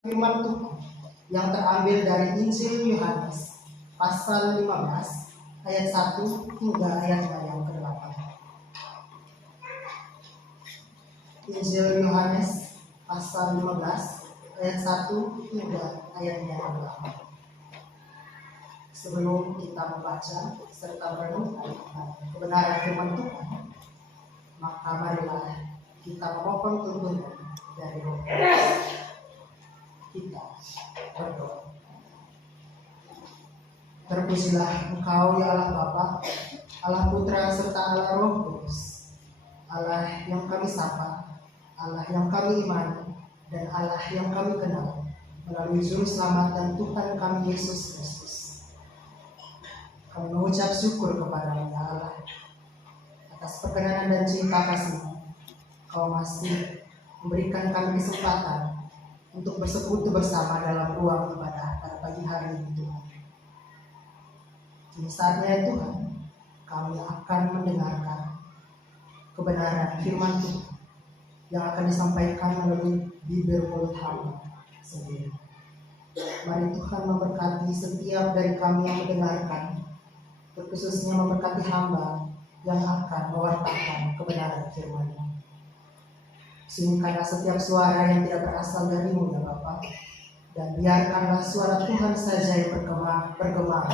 Firman Tuhan yang terambil dari Injil Yohanes pasal 15 ayat 1 hingga ayat yang ke-8. Injil Yohanes pasal 15 ayat 1 hingga ayatnya yang ke-8. Sebelum kita membaca serta merenungkan kebenaran firman Tuhan, maka marilah kita memohon tuntunan dari Roh Kudus. Kita berdoa. Terpujilah Engkau ya Allah Bapa, Allah Putra serta Allah Roh Kudus, Allah yang kami sapa, Allah yang kami imani, dan Allah yang kami kenal melalui Juru Selamat dan Tuhan kami Yesus Kristus. Kami mengucap syukur kepada-Mu ya Allah atas perkenanan dan cinta kasih-Mu. Kau masih memberikan kami kesempatan untuk bersekutu bersama dalam ruang ibadah pada pagi hari ini Tuhan. Kini saatnya Tuhan, kami akan mendengarkan kebenaran firman Tuhan yang akan disampaikan melalui bibir mulut hamba sendiri. Mari Tuhan memberkati setiap dari kami yang mendengarkan, terkhususnya memberkati hamba yang akan mewartakan kebenaran firman-Mu. Singkatlah setiap suara yang tidak berasal dari-Mu ya Bapa, dan biarkanlah suara Tuhan saja yang bergema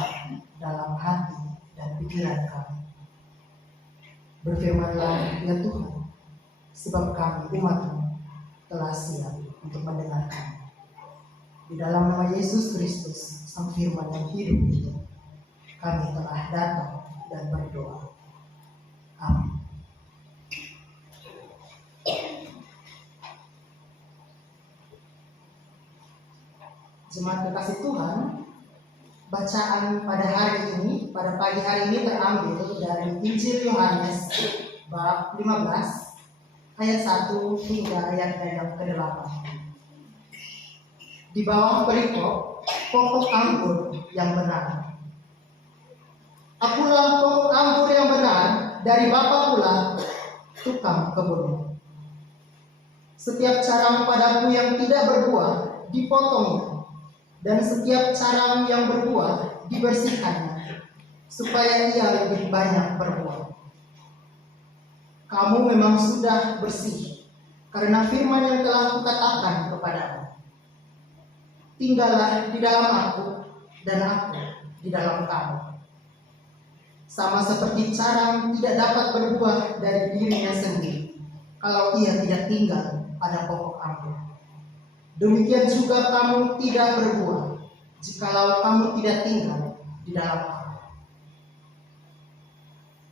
dalam hati dan pikiran kami. Berfirmanlah ya Tuhan, sebab kami umat-Mu telah siap untuk mendengarkan. Di dalam nama Yesus Kristus, Sang Firman yang hidup itu, kami telah datang dan berdoa. Amin. Jemaat kekasih Tuhan, bacaan pada hari ini, pada pagi hari ini terambil dari Injil Yohanes bab 15 ayat 1 hingga ayat yang ke-8. Di bawah perikop pokok anggur yang benar. Akulah pokok anggur yang benar, dari Bapa pula tukang kebun. Setiap carang padaku yang tidak berbuah dipotongnya, dan setiap carang yang berbuah dibersihkannya, supaya ia lebih banyak berbuah. Kamu memang sudah bersih karena firman yang telah kukatakan kepadamu. Tinggallah di dalam aku, dan aku di dalam kamu. Sama seperti carang tidak dapat berbuah dari dirinya sendiri kalau ia tidak tinggal pada pokok anggur. Demikian juga kamu tidak berbuah jikalau kamu tidak tinggal di dalam aku.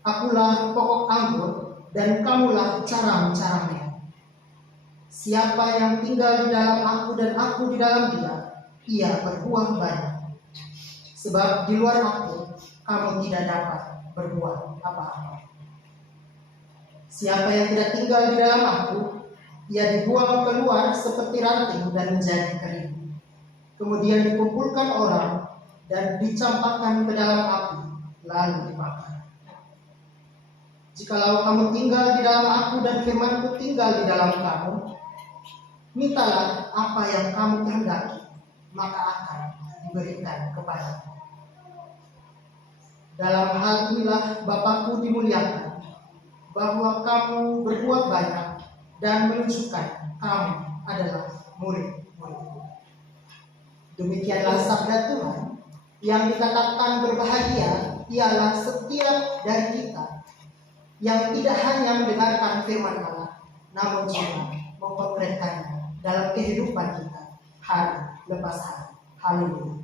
Akulah pokok anggur dan kamulah carang-carangnya. Siapa yang tinggal di dalam aku dan aku di dalam dia, ia berbuah banyak. Sebab di luar aku kamu tidak dapat berbuat apa-apa. Siapa yang tidak tinggal di dalam aku, ia dibuang keluar seperti ranting dan menjadi kering. Kemudian dikumpulkan orang dan dicampakkan ke dalam api, lalu dibakar. Jikalau kamu tinggal di dalam aku dan firman-Ku tinggal di dalam kamu, mintalah apa yang kamu kehendaki, maka akan diberikan kepadamu. Dalam hal inilah Bapa-Ku dimuliakan, bahwa kamu berbuat banyak dan menunjukkan kamu adalah murid-murid-Ku. Demikianlah sabda Tuhan yang dikatakan berbahagia ialah setiap dari kita yang tidak hanya mendengarkan firman Allah, namun juga mempraktikkannya dalam kehidupan kita hari lepas hari. Haleluya.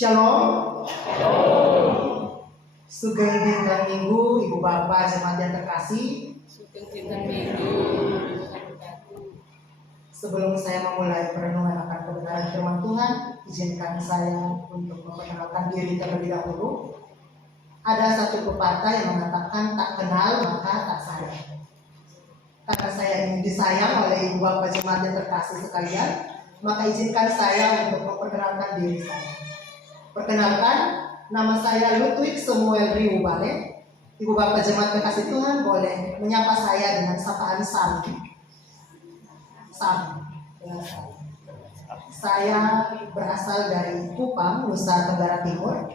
Shalom. Sugeng dinten Minggu, Ibu Bapak jemaat yang terkasih. Sugeng dinten Minggu. Sebelum saya memulai perenungan akan kebenaran firman Tuhan, izinkan saya untuk memperkenalkan diri terlebih dahulu. Ada satu pepatah yang mengatakan yang disayang oleh Ibu Bapak Jemaat yang terkasih sekalian, maka izinkan saya untuk memperkenalkan diri saya. Perkenalkan, nama saya Ludwig Samuel Riubale. Ibu Bapak Jemaat terkasih Tuhan boleh menyapa saya dengan sapaan Sam. Dengan Sam. Saya berasal dari Kupang, Nusa Tenggara Timur.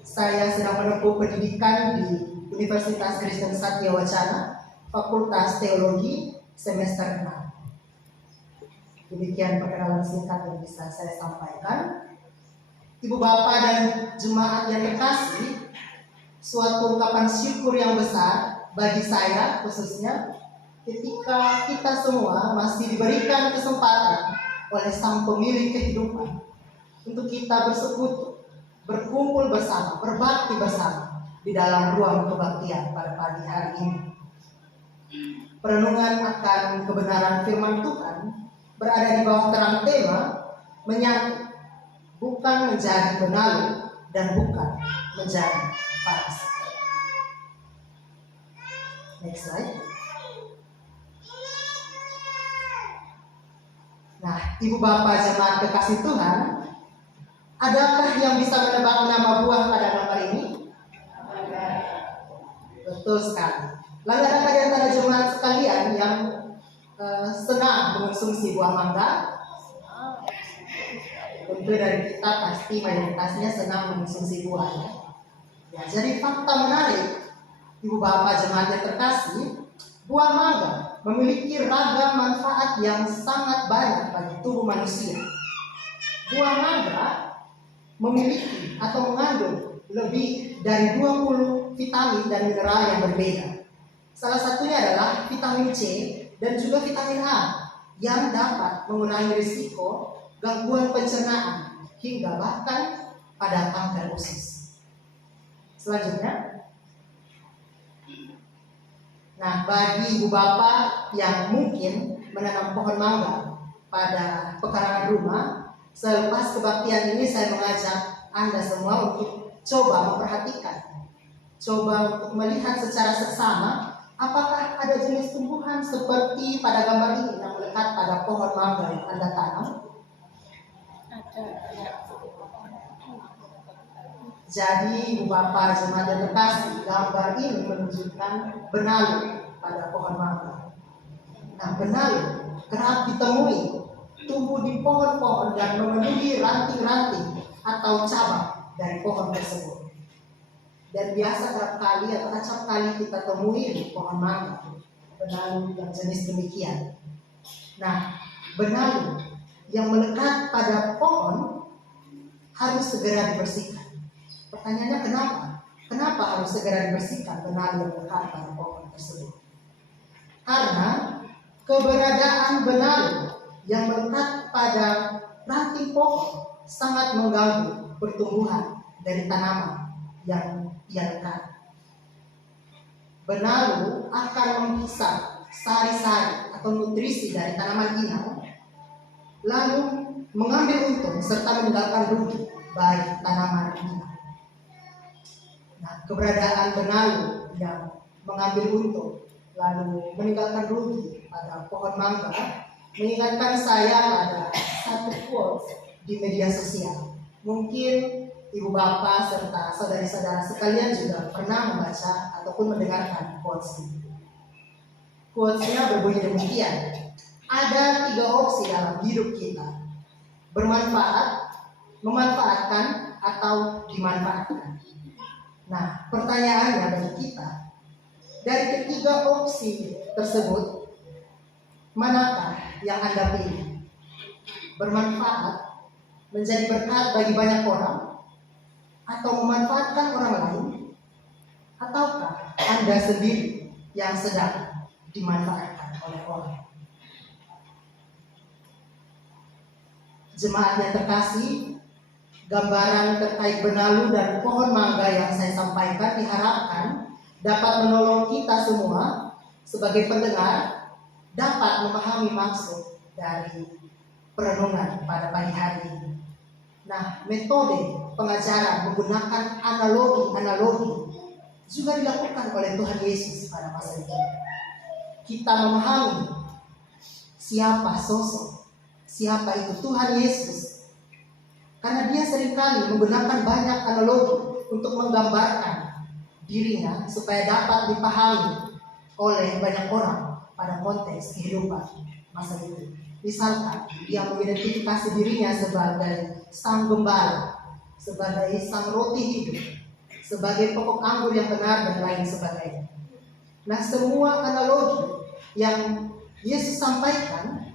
Saya sedang menempuh pendidikan di Universitas Kristen Satya Wacana, Fakultas Teologi, semester 6. Demikian perkenalan singkat yang bisa saya sampaikan. Ibu Bapak dan jemaat yang terkasih, suatu ungkapan syukur yang besar bagi saya khususnya ketika kita semua masih diberikan kesempatan oleh Sang Pemilik kehidupan untuk kita bersekutu, berkumpul bersama, berbakti bersama di dalam ruang kebaktian pada pagi hari ini. Perenungan akan kebenaran firman Tuhan berada di bawah terang tema menyatu, bukan menjadi benalu dan bukan menjadi parasit. Next slide. Nah, Ibu Bapak Jemaat kekasih Tuhan, adakah yang bisa menebak nama buah pada gambar ini? Betul sekali. Lalu adakah di antara jemaat sekalian yang senang mengonsumsi buah mangga? Tentu dari kita pasti mayoritasnya senang mengonsumsi buah. Ya, jadi fakta menarik, Ibu Bapak Jemaat yang terkasih, buah mangga memiliki ragam manfaat yang sangat banyak bagi tubuh manusia. Buah mangga memiliki atau mengandung lebih dari 20 vitamin dan mineral yang berbeda. Salah satunya adalah vitamin C dan juga vitamin A yang dapat mengurangi risiko gangguan pencernaan hingga bahkan pada kanker usus. Selanjutnya, nah bagi ibu bapak yang mungkin menanam pohon mangga pada pekarangan rumah, selepas kebaktian ini saya mengajak Anda semua untuk coba memperhatikan, coba untuk melihat secara seksama apakah ada jenis tumbuhan seperti pada gambar ini yang melekat pada pohon mangga yang Anda tanam. Jadi ibu bapak jemaat yang terkasih, gambar ini menunjukkan benalu pada pohon mangga. Nah, benalu kerap ditemui tumbuh di pohon-pohon dan memenuhi ranting-ranting atau cabang dari pohon tersebut. Dan biasa kerap kali atau acap kali kita temui di pohon mangga benalu yang jenis demikian. Nah, benalu yang melekat pada pohon harus segera dibersihkan. Pertanyaannya kenapa? Kenapa harus segera dibersihkan benalu yang melekat pada pohon tersebut? Karena keberadaan benalu yang melekat pada ranting pohon sangat mengganggu pertumbuhan dari tanaman yang ia lekat. Benalu akan menghisap sari-sari atau nutrisi dari tanaman inang, lalu mengambil untung serta meninggalkan rugi bagi tanaman inang. Nah, keberadaan benalu yang mengambil untung lalu meninggalkan rugi pada pohon mangga mengingatkan saya pada satu quotes di media sosial. Mungkin ibu bapak serta saudari-saudara sekalian juga pernah membaca ataupun mendengarkan quotes ini. Quotes-nya berbunyi demikian: ada 3 opsi dalam hidup kita: bermanfaat, memanfaatkan, atau dimanfaatkan. Nah, pertanyaannya bagi kita, dari ketiga opsi tersebut, manakah yang Anda pilih? Bermanfaat, menjadi berkat bagi banyak orang, atau memanfaatkan orang lain, ataukah Anda sendiri yang sedang dimanfaatkan oleh orang? Jemaat yang terkasih, gambaran terkait benalu dan pohon mangga yang saya sampaikan diharapkan dapat menolong kita semua sebagai pendengar dapat memahami maksud dari perenungan pada pagi hari ini. Nah, metode pengajaran menggunakan analogi juga dilakukan oleh Tuhan Yesus pada masa itu. Kita memahami siapa sosok, siapa itu Tuhan Yesus. Karena dia seringkali menggunakan banyak analogi untuk menggambarkan dirinya supaya dapat dipahami oleh banyak orang pada konteks kehidupan masa itu. Misalkan dia mengidentifikasi dirinya sebagai sang gembala, sebagai sang roti hidup, sebagai pokok anggur yang benar dan lain sebagainya. Nah, semua analogi yang Yesus sampaikan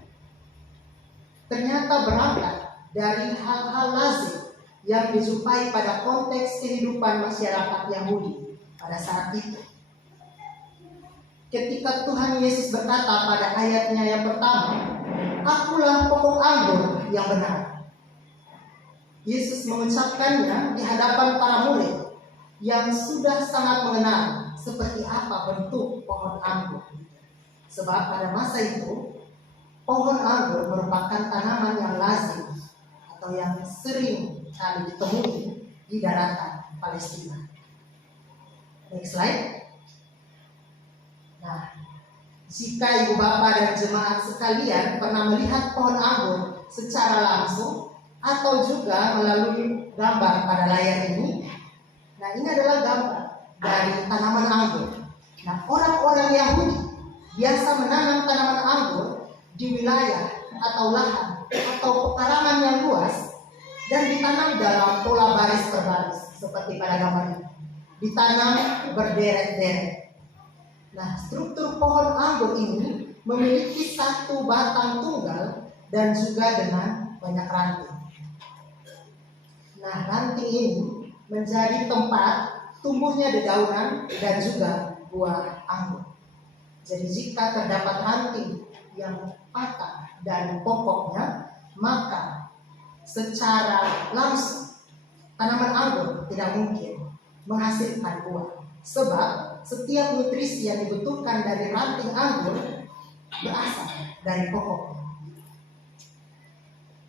ternyata berangkat dari hal-hal lazim yang dijumpai pada konteks kehidupan masyarakat Yahudi pada saat itu. Ketika Tuhan Yesus berkata pada ayatnya yang pertama, "Akulah pokok anggur yang benar." Yesus mengucapkannya di hadapan para murid yang sudah sangat mengenal seperti apa bentuk pohon anggur. Sebab pada masa itu, pohon anggur merupakan tanaman yang lazim atau yang sering kali ditemui di daratan Palestina. Next slide. Nah, jika ibu bapak dan jemaat sekalian pernah melihat pohon anggur secara langsung atau juga melalui gambar pada layar ini, nah ini adalah gambar dari tanaman anggur. Nah, orang-orang Yahudi biasa menanam tanaman anggur di wilayah atau lahan atau pekarangan yang luas dan ditanam dalam pola baris per baris seperti pada gambar ini. Ditanam berderet-deret. Nah, struktur pohon anggur ini memiliki satu batang tunggal dan juga dengan banyak ranting. Nah, ranting ini menjadi tempat tumbuhnya dedaunan dan juga buah anggur. Jadi jika terdapat ranting yang patah dan pokoknya, maka secara langsung tanaman anggur tidak mungkin menghasilkan buah. Sebab setiap nutrisi yang dibutuhkan dari ranting anggur berasal dari pokok.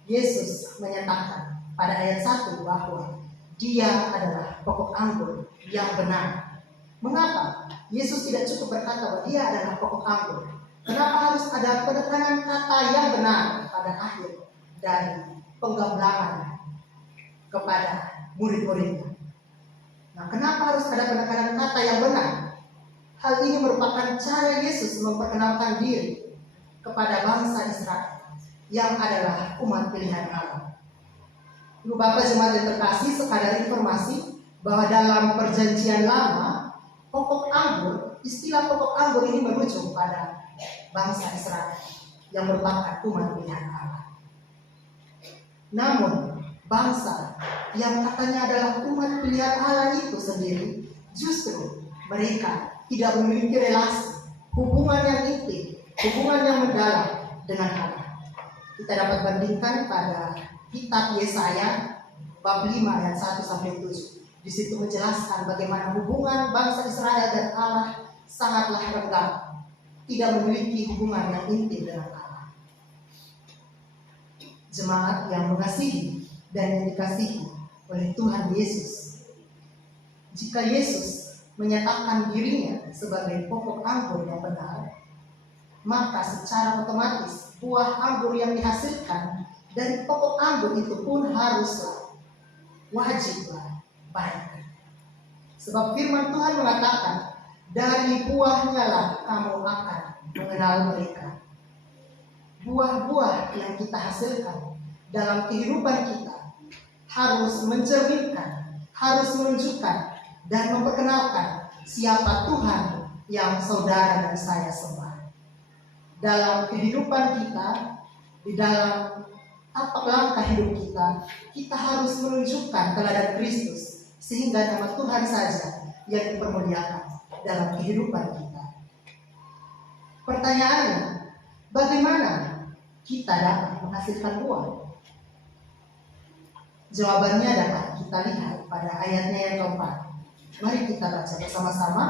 Yesus menyatakan pada ayat 1 bahwa Dia adalah pokok anggur yang benar. Mengapa Yesus tidak cukup berkata bahwa Dia adalah pokok anggur? Kenapa harus ada penekanan kata yang benar pada akhir dari penggablangan kepada murid-muridnya? Nah, kenapa harus ada penekanan kata yang benar? Hal ini merupakan cara Yesus memperkenalkan diri kepada bangsa Israel yang adalah umat pilihan Allah. Ibu bapak jemaat yang terkasih, sekadar informasi bahwa dalam perjanjian lama, pokok anggur, istilah pokok anggur ini merujuk pada bangsa Israel yang merupakan umat pilihan Allah. Namun bangsa yang katanya adalah umat pilihan Allah itu sendiri, justru mereka tidak memiliki relasi, hubungan yang intim, hubungan yang mendalam dengan Allah. Kita dapat bandingkan pada kitab Yesaya bab 5 ayat 1-7. Di situ menjelaskan bagaimana hubungan bangsa Israel dan Allah sangatlah renggang, tidak memiliki hubungan yang intim dengan Allah. Jemaat yang mengasihi dan yang dikasihi oleh Tuhan Yesus, jika Yesus menyatakan dirinya sebagai pokok anggur yang benar, maka secara otomatis buah anggur yang dihasilkan dari pokok anggur itu pun haruslah, wajiblah baik. Sebab firman Tuhan mengatakan, dari buahnya lah kamu akan mengenal mereka. Buah-buah yang kita hasilkan dalam kehidupan kita harus mencerminkan, harus menunjukkan dan memperkenalkan siapa Tuhan yang saudara dan saya sembah. Dalam kehidupan kita, di dalam tapak langkah hidup kita, kita harus menunjukkan teladan Kristus sehingga nama Tuhan saja yang dipermuliakan dalam kehidupan kita. Pertanyaannya, bagaimana kita dapat menghasilkan buah? Jawabannya dapat kita lihat pada ayatnya yang keempat. Mari kita baca bersama-sama.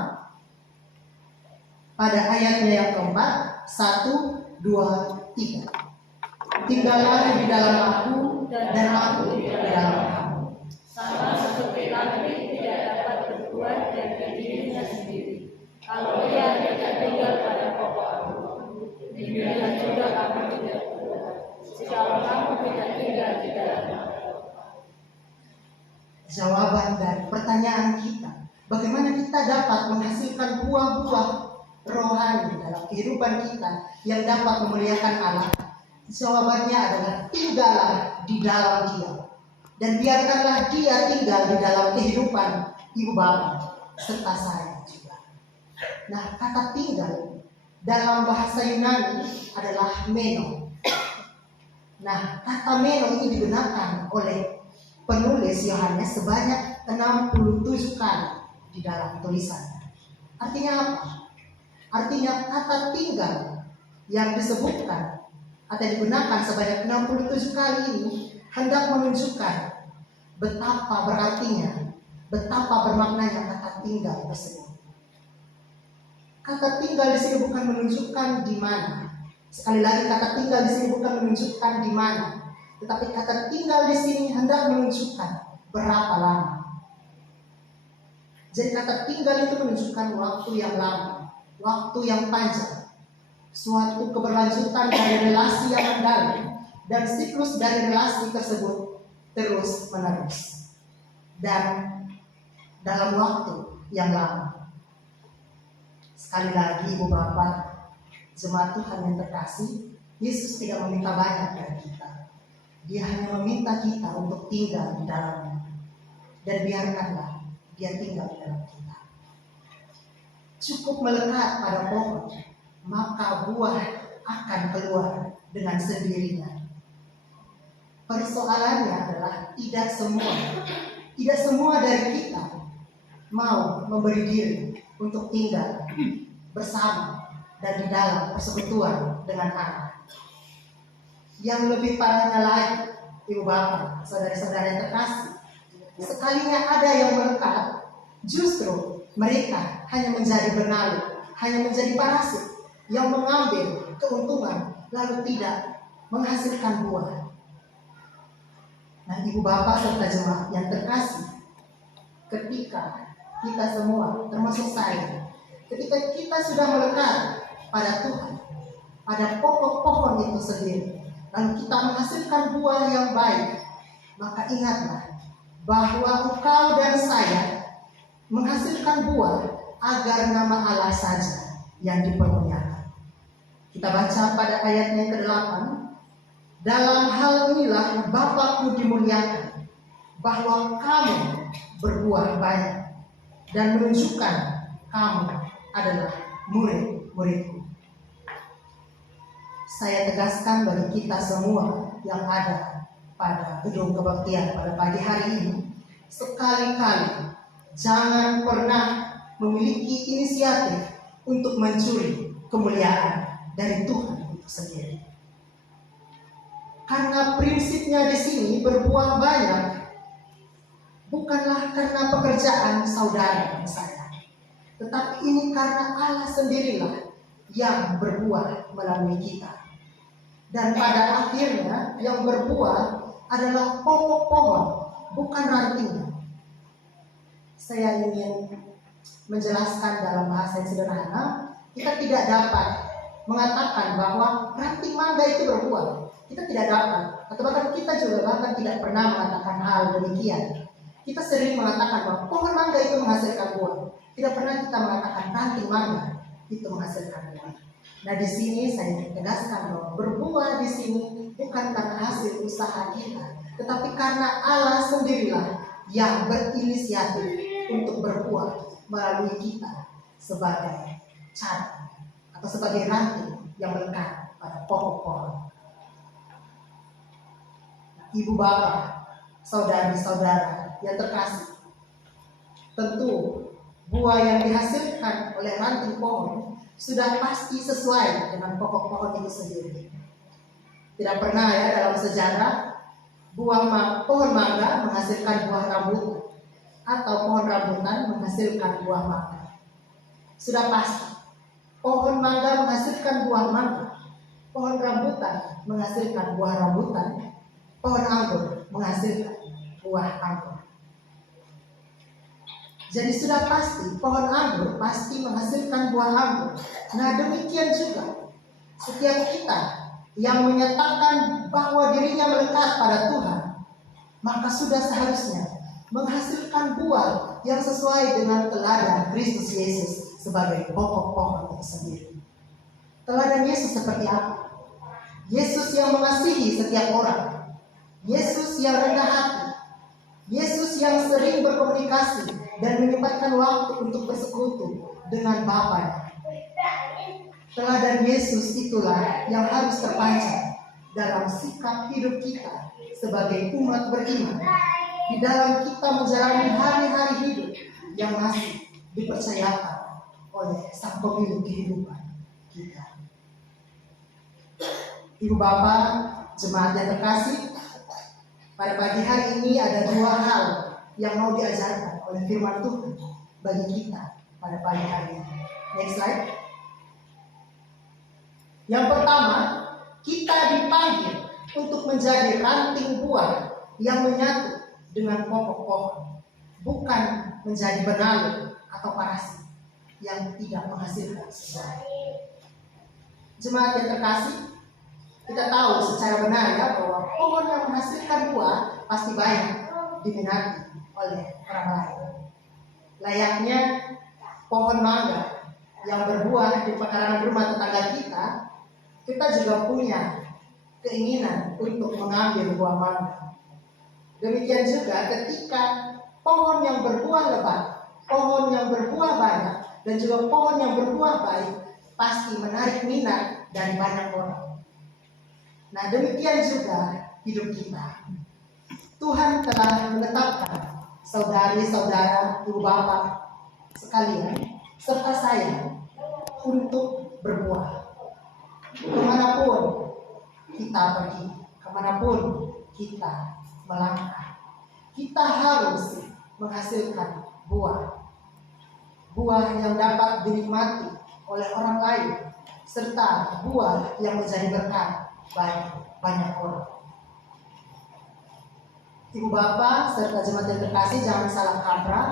Pada ayatnya yang keempat, 1, 2, 3. Tinggallah di dalam aku dan aku di dalam kamu. Sama seperti lampu tidak dapat berbuat dari dirinya sendiri kalau ia tidak tinggal pada pokok anggur. Demikian juga kamu jawaban dari pertanyaan kita, bagaimana kita dapat menghasilkan buah-buah rohani dalam kehidupan kita yang dapat memuliakan Allah? Jawabannya adalah tinggallah di dalam Dia, dan biarkanlah Dia tinggal di dalam kehidupan ibu bapak serta saya juga. Nah, kata tinggal dalam bahasa Yunani adalah meno. Nah, kata meno ini digunakan oleh penulis Yohanes sebanyak 67 kali di dalam tulisannya. Artinya apa? Artinya kata tinggal yang disebutkan atau digunakan sebanyak 67 kali ini hendak menunjukkan betapa berartinya, betapa bermaknanya kata tinggal tersebut. Kata tinggal di sini bukan menunjukkan di mana. Sekali lagi, kata tinggal di sini bukan menunjukkan di mana, tetapi kata tinggal di sini hendak menunjukkan berapa lama. Jadi kata tinggal itu menunjukkan waktu yang lama, waktu yang panjang, suatu keberlanjutan dari relasi yang mendalam, dan siklus dari relasi tersebut terus menerus dan dalam waktu yang lama. Sekali lagi ibu bapak, jemaat Tuhan yang terkasih, Yesus tidak meminta banyak dari kita. Dia hanya meminta kita untuk tinggal di dalamnya, dan biarkanlah Dia tinggal di dalam kita. Cukup melekat pada pohon, maka buah akan keluar dengan sendirinya. Persoalannya adalah tidak semua dari kita mau memberi diri untuk tinggal bersama dan di dalam persekutuan dengan Allah. Yang lebih parahnya lagi, ibu bapak, saudara-saudara yang terkasih, sekalinya ada yang melekat, justru mereka hanya menjadi benalu, hanya menjadi parasit yang mengambil keuntungan lalu tidak menghasilkan buah. Nah, ibu bapak serta jemaat yang terkasih, ketika kita semua, termasuk saya, ketika kita sudah melekat pada Tuhan, pada pokok pohon itu sendiri, lalu kita menghasilkan buah yang baik, maka ingatlah bahwa engkau dan saya menghasilkan buah agar nama Allah saja yang dipermuliakan. Kita baca pada ayat yang ke-8, dalam hal inilah Bapakku dimuliakan, bahwa kamu berbuah banyak dan menunjukkan kamu adalah murid-muridku. Saya tegaskan bagi kita semua yang ada pada gedung kebaktian pada pagi hari ini, sekali-kali jangan pernah memiliki inisiatif untuk mencuri kemuliaan dari Tuhan itu sendiri. Karena prinsipnya di sini berbuah banyak bukanlah karena pekerjaan saudara dan saya, tetapi ini karena Allah sendirilah yang berbuah melalui kita. Dan pada akhirnya yang berbuah adalah pokok pohon, bukan rantingnya. Saya ingin menjelaskan dalam bahasa yang sederhana, kita tidak dapat mengatakan bahwa ranting mangga itu berbuah. Kita tidak dapat, atau bahkan kita juga tidak pernah mengatakan hal demikian. Kita sering mengatakan bahwa pohon mangga itu menghasilkan buah. Tidak pernah kita mengatakan ranting mangga itu menghasilkan buah. Nah, di sini saya tegaskan bahwa berbuah di sini bukan karena hasil usaha kita, tetapi karena Allah sendirilah yang berinisiatif untuk berbuah melalui kita sebagai cara atau sebagai ranting yang melekat pada pokok pohon. Ibu bapak, saudari-saudara yang terkasih, tentu buah yang dihasilkan oleh ranting pohon sudah pasti sesuai dengan pokok pohon itu sendiri. Tidak pernah ya dalam sejarah pohon mangga menghasilkan buah rambutan atau pohon rambutan menghasilkan buah mangga. Sudah pasti pohon mangga menghasilkan buah mangga, pohon rambutan menghasilkan buah rambutan, pohon anggur menghasilkan buah anggur. Jadi sudah pasti pohon anggur pasti menghasilkan buah anggur. Nah, demikian juga setiap kita yang menyatakan bahwa dirinya melekat pada Tuhan, maka sudah seharusnya menghasilkan buah yang sesuai dengan teladan Kristus Yesus sebagai pokok pohon itu sendiri. Teladan Yesus seperti apa? Yesus yang mengasihi setiap orang, Yesus yang rendah hati, Yesus yang sering berkomunikasi dan menyempatkan waktu untuk bersekutu dengan Bapa. Teladan Yesus itulah yang harus terpancar dalam sikap hidup kita sebagai umat beriman, di dalam kita menjalani hari-hari hidup yang masih dipercayakan oleh Sang Pemilik kehidupan kita. Ibu Bapak, jemaat yang terkasih, pada pagi hari ini ada dua hal yang mau diajarkan oleh firman Tuhan bagi kita pada pagi hari ini. Next slide. Yang pertama, kita dipanggil untuk menjadi ranting buah yang menyatu dengan pokok pohon, bukan menjadi benalu atau parasit yang tidak menghasilkan sesuatu. Jemaat yang terkasih, kita tahu secara benar ya bahwa pohon yang menghasilkan buah pasti banyak diminati oleh orang lain. Layaknya pohon mangga yang berbuah di pekarangan rumah tetangga kita juga punya keinginan untuk mengambil buah mangga. Demikian juga ketika pohon yang berbuah lebat, pohon yang berbuah banyak, dan juga pohon yang berbuah baik pasti menarik minat dari banyak orang. Nah, demikian juga hidup kita. Tuhan telah menetapkan saudari-saudara, ibu bapak sekalian, serta saya untuk berbuah. Kemanapun kita pergi, kemanapun kita melangkah, kita harus menghasilkan buah. Buah yang dapat dinikmati oleh orang lain, serta buah yang menjadi berkat bagi banyak orang. Ibu bapak serta jemaat yang terkasih, jangan salah kaprah.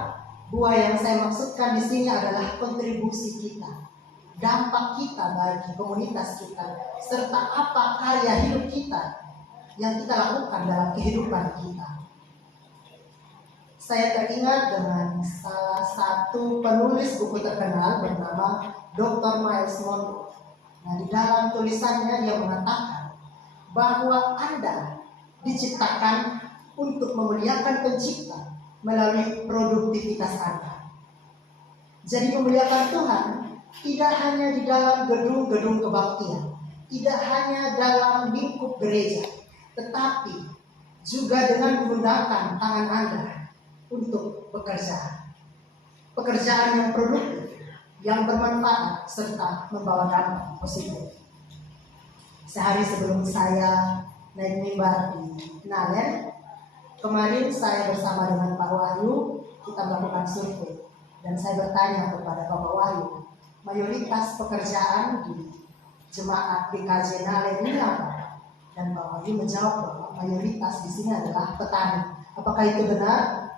Buah yang saya maksudkan di sini adalah kontribusi kita, dampak kita bagi komunitas kita, serta apa karya hidup kita yang kita lakukan dalam kehidupan kita. Saya teringat dengan salah satu penulis buku terkenal bernama Dr. Miles Monroe. Nah, di dalam tulisannya dia mengatakan bahwa Anda diciptakan untuk memuliakan pencipta melalui produktivitas Anda. Jadi memuliakan Tuhan tidak hanya di dalam gedung-gedung kebaktian, tidak hanya dalam lingkup gereja, tetapi juga dengan menggunakan tangan Anda untuk bekerja. Pekerjaan yang produktif, yang bermanfaat, serta membawa dampak positif. Sehari sebelum saya naik mimbar di Nalen, kemarin saya bersama dengan Pak Wahyu, kita melakukan survei. Dan saya bertanya kepada Bapak Wahyu, mayoritas pekerjaan di jemaat PKJ Nalen ini apa? Dan Pak Wahyu menjawab bahwa mayoritas di sini adalah petani. Apakah itu benar?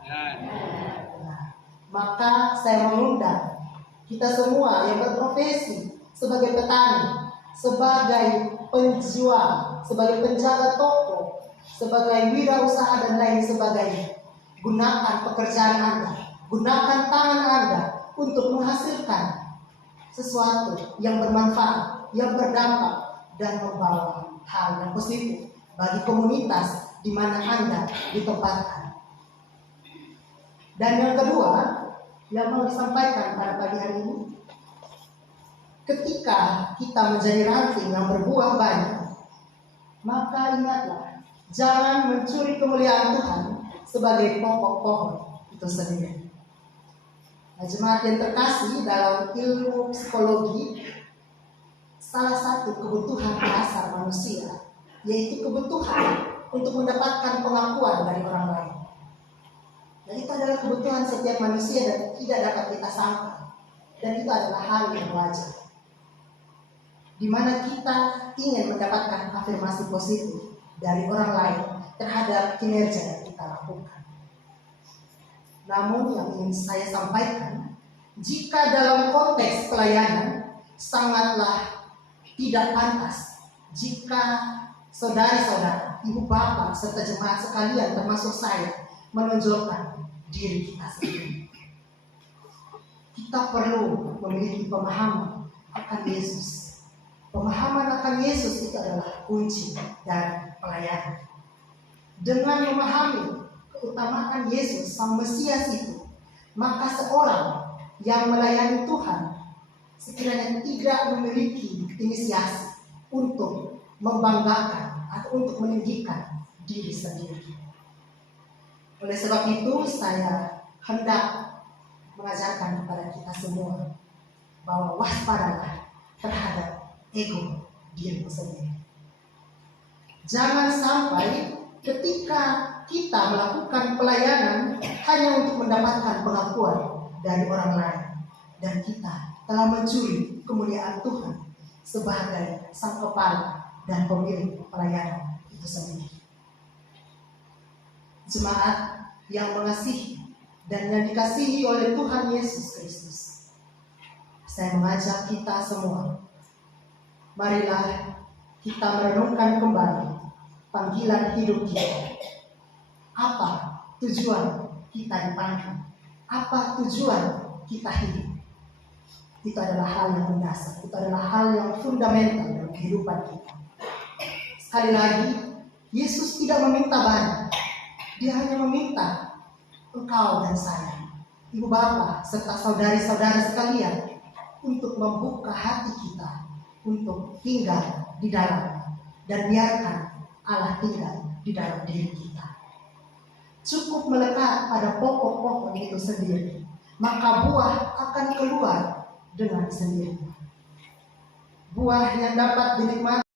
Nah, maka saya mengundang kita semua yang berprofesi sebagai petani, sebagai penjual, sebagai penjaga toko, sebagai wirausaha dan lain sebagainya. Gunakan pekerjaan Anda, gunakan tangan Anda untuk menghasilkan sesuatu yang bermanfaat, yang berdampak, dan membawa hal yang positif bagi komunitas di mana Anda ditempatkan. Dan yang kedua yang mau disampaikan pada pagi hari ini, ketika kita menjadi ranting yang berbuah banyak, maka ingatlah, jangan mencuri kemuliaan Tuhan sebagai pokok pohon itu sendiri. Nah, jemaat yang terkasih, dalam ilmu psikologi, salah satu kebutuhan dasar manusia yaitu kebutuhan untuk mendapatkan pengakuan dari orang lain. Dan itu adalah kebutuhan setiap manusia dan tidak dapat kita sangka. Dan itu adalah hal yang wajar, di mana kita ingin mendapatkan afirmasi positif dari orang lain terhadap kinerja yang kita lakukan. Namun yang ingin saya sampaikan, jika dalam konteks pelayanan sangatlah tidak pantas jika saudara-saudara, ibu bapak serta jemaat sekalian termasuk saya menonjolkan diri kita sendiri. Kita perlu memiliki pemahaman akan Yesus. Pemahaman akan Yesus itu adalah kunci dari pelayanan. Dengan memahami keutamaan Yesus, Sang Mesias itu, maka seorang yang melayani Tuhan sekiranya tidak memiliki inisiasi untuk membanggakan atau untuk meninggikan diri sendiri. Oleh sebab itu, saya hendak mengajarkan kepada kita semua bahwa waspadalah terhadap ego dirimu sendiri. Jangan sampai ketika kita melakukan pelayanan hanya untuk mendapatkan pengakuan dari orang lain dan kita telah mencuri kemuliaan Tuhan sebagai sang kepala dan pemilik pelayanan itu sendiri. Jemaat yang mengasihi dan yang dikasihi oleh Tuhan Yesus Kristus, saya mengajak kita semua, marilah kita merenungkan kembali panggilan hidup kita. Apa tujuan kita dipanggil? Apa tujuan kita hidup? Itu adalah hal yang mendasar, itu adalah hal yang fundamental dalam kehidupan kita. Sekali lagi, Yesus tidak meminta banyak. Dia hanya meminta engkau dan saya, ibu bapa serta saudari-saudara sekalian, untuk membuka hati kita untuk tinggal di dalam dan biarkan Allah tinggal di dalam diri kita. Cukup melekat pada pokok-pokok itu sendiri, maka buah akan keluar dengan sendirinya. Buah yang dapat dinikmati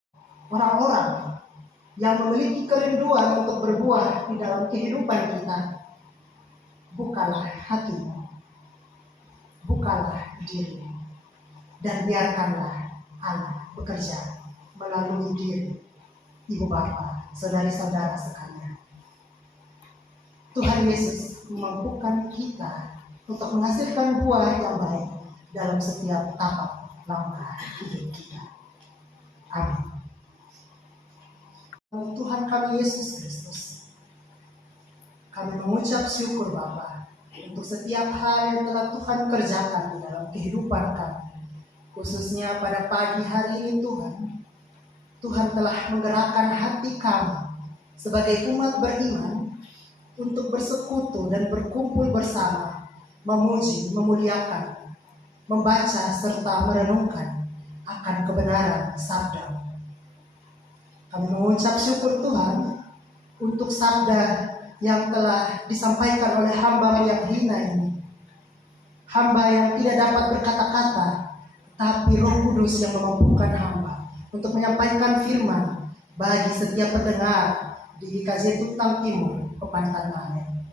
orang-orang yang memiliki kerinduan untuk berbuah di dalam kehidupan kita. Bukalah hatimu, bukalah diri, dan biarkanlah Allah bekerja melalui diri ibu bapa, saudari-saudara sekalian. Tuhan Yesus memampukan kita untuk menghasilkan buah yang baik dalam setiap tapak langkah hidup kita. Amin. Tuhan kami Yesus Kristus, kami mengucap syukur Bapa untuk setiap hal yang telah Tuhan kerjakan di dalam kehidupan kami. Khususnya pada pagi hari ini Tuhan, Tuhan telah menggerakkan hati kami sebagai umat beriman untuk bersekutu dan berkumpul bersama, memuji, memuliakan, membaca serta merenungkan akan kebenaran sabda. Kami mengucap syukur Tuhan untuk sabda yang telah disampaikan oleh hamba-Mu yang hina ini. Hamba yang tidak dapat berkata-kata, tapi Roh Kudus yang memampukan hamba untuk menyampaikan firman bagi setiap pendengar di GKJ Tutang Timur, Kepantan Manen.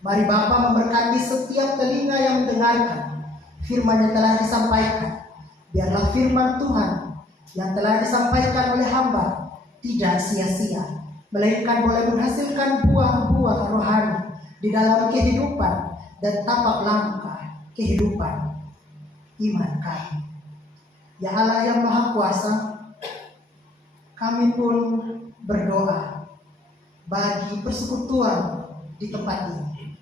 Mari Bapa memberkati setiap telinga yang mendengarkan firman yang telah disampaikan. Biarlah firman Tuhan yang telah disampaikan oleh hamba tidak sia-sia, melainkan boleh menghasilkan buah-buah rohani di dalam kehidupan dan tapak langkah kehidupan iman kami. Ya Allah yang Maha Kuasa, kami pun berdoa bagi persekutuan di tempat ini,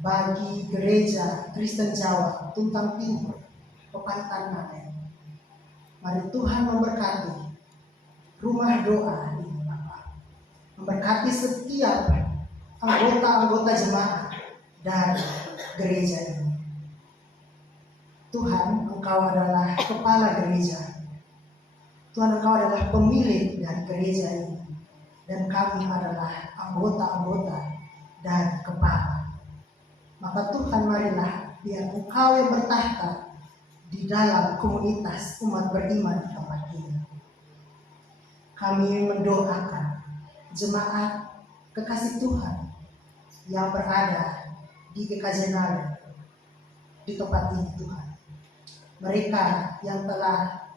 bagi Gereja Kristen Jawa Tuntang Timur, Kepantan Manen. Mari Tuhan memberkati rumah doa ini Bapak, memberkati setiap anggota-anggota jemaat dan gereja ini. Tuhan, Engkau adalah kepala gereja. Tuhan, Engkau adalah pemilik dari gereja ini, dan kami adalah anggota-anggota dan kepala. Maka Tuhan, marilah biar Engkau yang bertahta di dalam komunitas umat beriman di tempat ini. Kami mendoakan jemaat kekasih Tuhan yang berada di GKJ Nale di tempat ini Tuhan. Mereka yang telah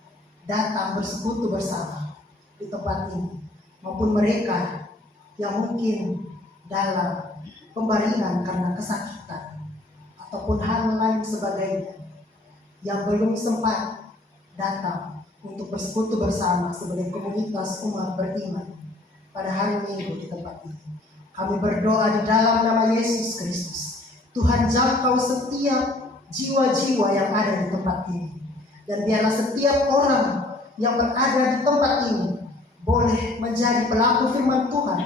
datang bersekutu bersama di tempat ini, maupun mereka yang mungkin dalam pembaringan karena kesakitan ataupun hal lain sebagainya, yang belum sempat datang untuk bersekutu bersama sebagai komunitas umat beriman pada hari Minggu di tempat ini. Kami berdoa di dalam nama Yesus Kristus. Tuhan, jangkau setiap jiwa-jiwa yang ada di tempat ini. Dan biarlah setiap orang yang berada di tempat ini boleh menjadi pelaku firman Tuhan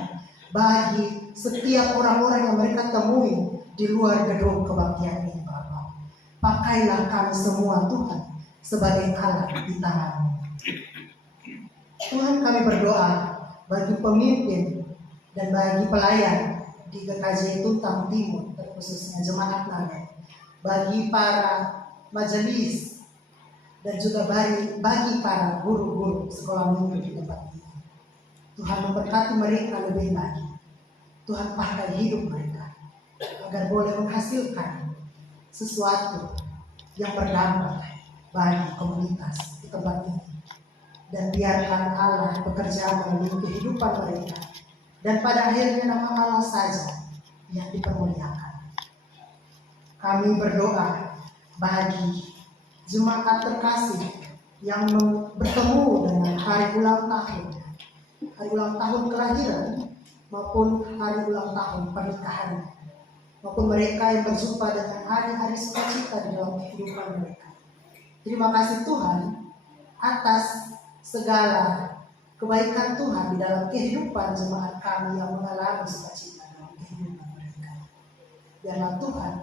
bagi setiap orang-orang yang mereka temui di luar gedung kebaktian ini, Bapa. Pakailah kami semua, Tuhan, sebagai alat di tangan-Mu. Tuhan, kami berdoa bagi pemimpin dan bagi pelayan di GKJ Tuntang Timur, terkhususnya jemaat Naga, bagi para majelis dan juga bagi para guru-guru sekolah minggu di tempat ini. Tuhan, memberkati mereka lebih lagi. Tuhan, pakai hidup mereka agar boleh menghasilkan sesuatu yang berdampak bagi komunitas di tempat ini. Dan biarkan Allah bekerja melalui kehidupan mereka. Dan pada akhirnya nama Allah saja yang dipermuliakan. Kami berdoa bagi jemaat terkasih yang bertemu dengan hari ulang tahun kelahiran maupun hari ulang tahun pernikahan, maupun mereka yang berjumpa dengan hari-hari sukacita di dalam kehidupan mereka. Terima kasih Tuhan atas segala kebaikan Tuhan di dalam kehidupan jemaat kami yang mengalami sukacita dalam kehidupan mereka. Biarlah Tuhan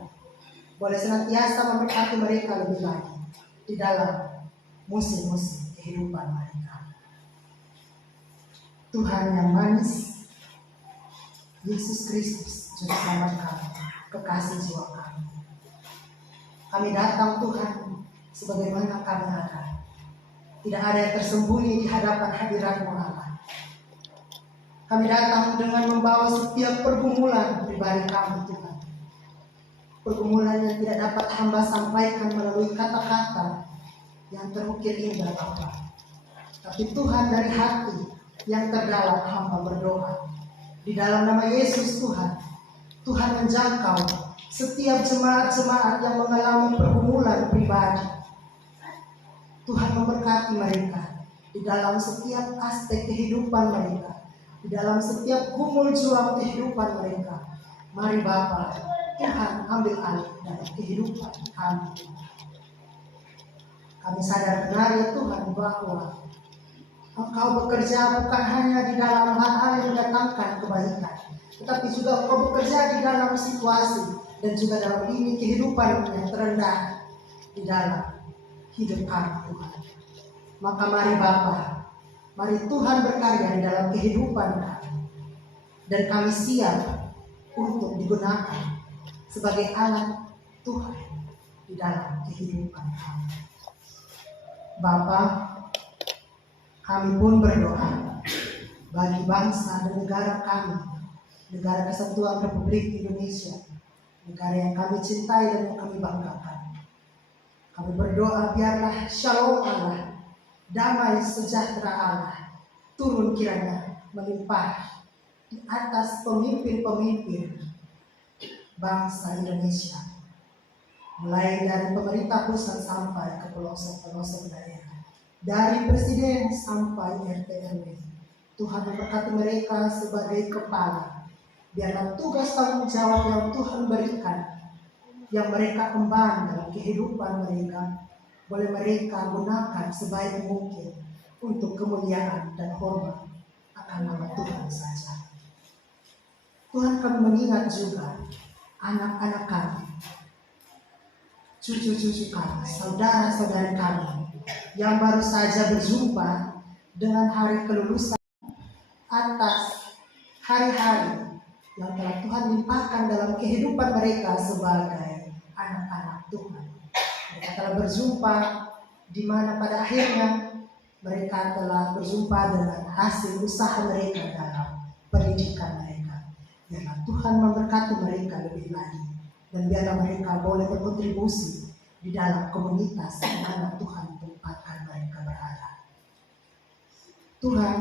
boleh senantiasa memberkati mereka lebih lagi di dalam musim-musim kehidupan mereka. Tuhan yang manis, Yesus Kristus, Juru Selamat kami, kekasih jiwa kami. Kami datang Tuhan sebagaimana kami ada. Tidak ada yang tersembunyi di hadapan hadirat-Mu Allah. Kami datang dengan membawa setiap pergumulan pribadi kami Tuhan. Pergumulan yang tidak dapat hamba sampaikan melalui kata-kata yang terukir indah Bapa. Tapi Tuhan, dari hati yang terdalam hamba berdoa. Di dalam nama Yesus Tuhan, Tuhan menjangkau setiap jemaat-jemaat yang mengalami pergumulan pribadi. Tuhan memberkati mereka di dalam setiap aspek kehidupan mereka, di dalam setiap gumul juang kehidupan mereka. Mari Bapa, Tuhan ambil alih dalam kehidupan kami. Kami sadar benar ya Tuhan bahwa Engkau bekerja bukan hanya di dalam hal-hal yang mendatangkan kebaikan, tetapi juga Engkau bekerja di dalam situasi dan juga dalam lini kehidupan yang terendah di dalam hidup kami Tuhan. Maka mari Bapa, mari Tuhan berkarya di dalam kehidupan kami. Dan kami siap untuk digunakan sebagai alat Tuhan di dalam kehidupan kami. Bapa, kami pun berdoa bagi bangsa dan negara kami, negara Kesatuan Republik Indonesia, negara yang kami cintai dan yang kami banggakan. Kami berdoa biarlah shalom Allah, damai sejahtera Allah turun kiranya melimpah di atas pemimpin-pemimpin bangsa Indonesia, mulai dari pemerintah pusat sampai ke pelosok-pelosok daerah, dari presiden sampai RT RW. Tuhan memberkati mereka sebagai kepala. Biarlah tugas tanggung jawab yang Tuhan berikan, yang mereka emban dalam kehidupan mereka, boleh mereka gunakan sebaik mungkin untuk kemuliaan dan hormat akan nama Tuhan saja. Tuhan, kami mengingat juga anak-anak kami, cucu-cucu kami, saudara-saudari kami yang baru saja berjumpa dengan hari kelulusan atas hari-hari yang telah Tuhan limpahkan dalam kehidupan mereka sebagai anak-anak Tuhan. Mereka telah berjumpa di mana pada akhirnya mereka telah berjumpa dengan hasil usaha mereka dalam pendidikan mereka. Biarlah Tuhan memberkati mereka lebih lagi, dan biarlah mereka boleh berkontribusi di dalam komunitas di mana Tuhan tempatkan mereka berada. Tuhan,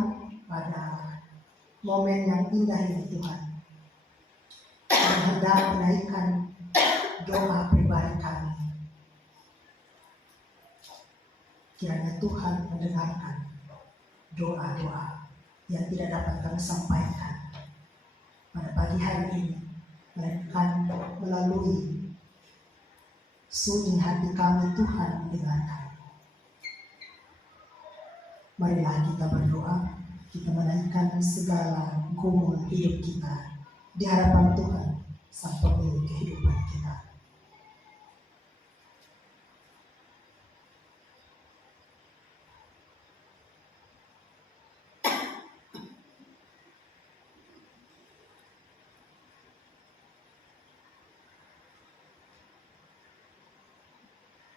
pada momen yang indah ini Tuhan, kami hendak menaikkan doa pribadi kami. Kiranya Tuhan mendengarkan doa-doa yang tidak dapat kami sampaikan pada pagi hari ini, melainkan melalui sunyi hati kami Tuhan mendengarkan. Marilah kita berdoa, kita menaikkan segala gumul hidup kita di hadapan Tuhan Sang Pemilik kehidupan kita.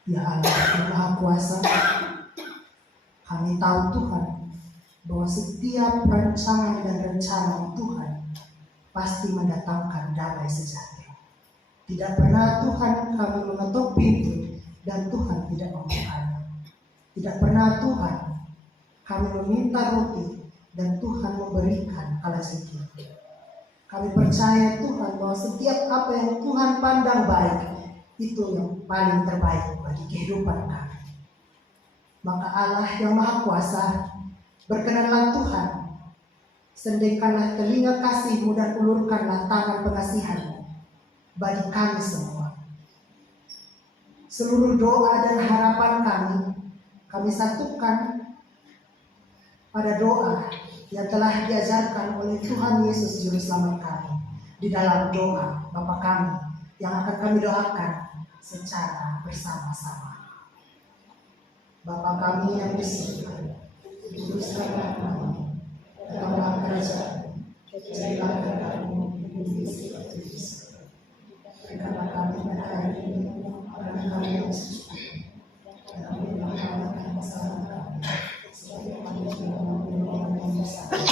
Ya Allah yang Maha Kuasa, kami tahu Tuhan bahwa setiap rancangan dan rencana Tuhan pasti mendatangkan damai sejahtera. Tidak pernah Tuhan kami mengetuk pintu dan Tuhan tidak membukanya. Tidak pernah Tuhan kami meminta roti dan Tuhan memberikan kala sedikit. Kami percaya Tuhan bahwa setiap apa yang Tuhan pandang baik itu yang paling terbaik bagi kehidupan kami. Maka Allah yang Maha Kuasa, berkenanlah Tuhan, sendirikanlah telinga kasih-Mu dan ulurkanlah tangan pengasihan-Mu bagi kami semua. Seluruh doa dan harapan kami satukan pada doa yang telah diajarkan oleh Tuhan Yesus Juru Selamat kami di dalam doa Bapa kami yang akan kami doakan secara bersama-sama. Bapa kami yang di surga, dikuduskanlah namamu, datanglah kerajaan, jadilah kehendakmu di bumi seperti di surga. Berikanlah kami pada hari ini makanan kami yang secukupnya, dan ampunilah kami akan kesalahan kami, seperti kami juga mengampuni orang yang bersalah.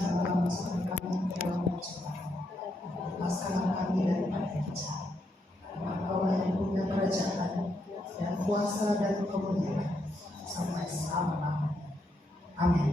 Jangan masukkan kami ke dalam pencobaan, lepaskanlah kami daripada yang jahat. Engkaulah yang punya kerajaan dan kuasa dan kemuliaan sampai selama-lamanya. Amin.